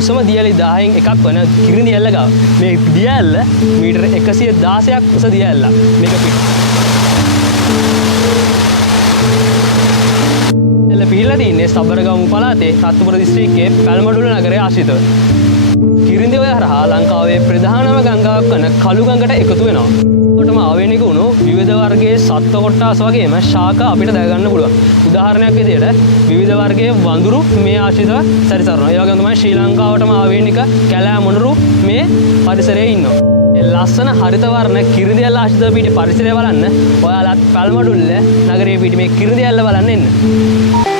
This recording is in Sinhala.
උසම දියැලි 10න් එකක් වන කිරිඳි ඇල්ල ගාව. මේ දියැල්ල මීටර 116ක් උස දියැල්ලක්. මේක පිහිටලා තින්නේ සබරගමු පළාතේ රත්නපුර දිස්ත්‍රික්කයේ පැල්මඩුල්ල නගරයේ ආශ්‍රිතව. කිරිඳි ඔය හරහා ලංකාවේ ප්‍රධානම ගංගාවක් වන කළු ගඟට එකතු වෙනවා. ඔතනම ආවේනික වුණු විවිධ වර්ගයේ සත්ව කොටස් වගේම ශාක අපිට දැක ගන්න පුළුවන්. උදාහරණයක් විදිහට විවිධ වර්ගයේ වඳුරු මේ ආශ්‍රිතව සැරිසරනවා. ඒ වගේම තමයි ශ්‍රී ලංකාවටම ආවේනික කැලෑ මොණරු මේ පරිසරයේ ඉන්නවා. ලස්සන හරිත වර්ණ කිරිඳි ඇල්ල ආශ්‍රිතව පිටි පරිසරය බලන්න ඔයාලත් පැල්මඩුල්ල නගරයේ පිටි මේ කිරිඳි ඇල්ල බලන්න එන්න.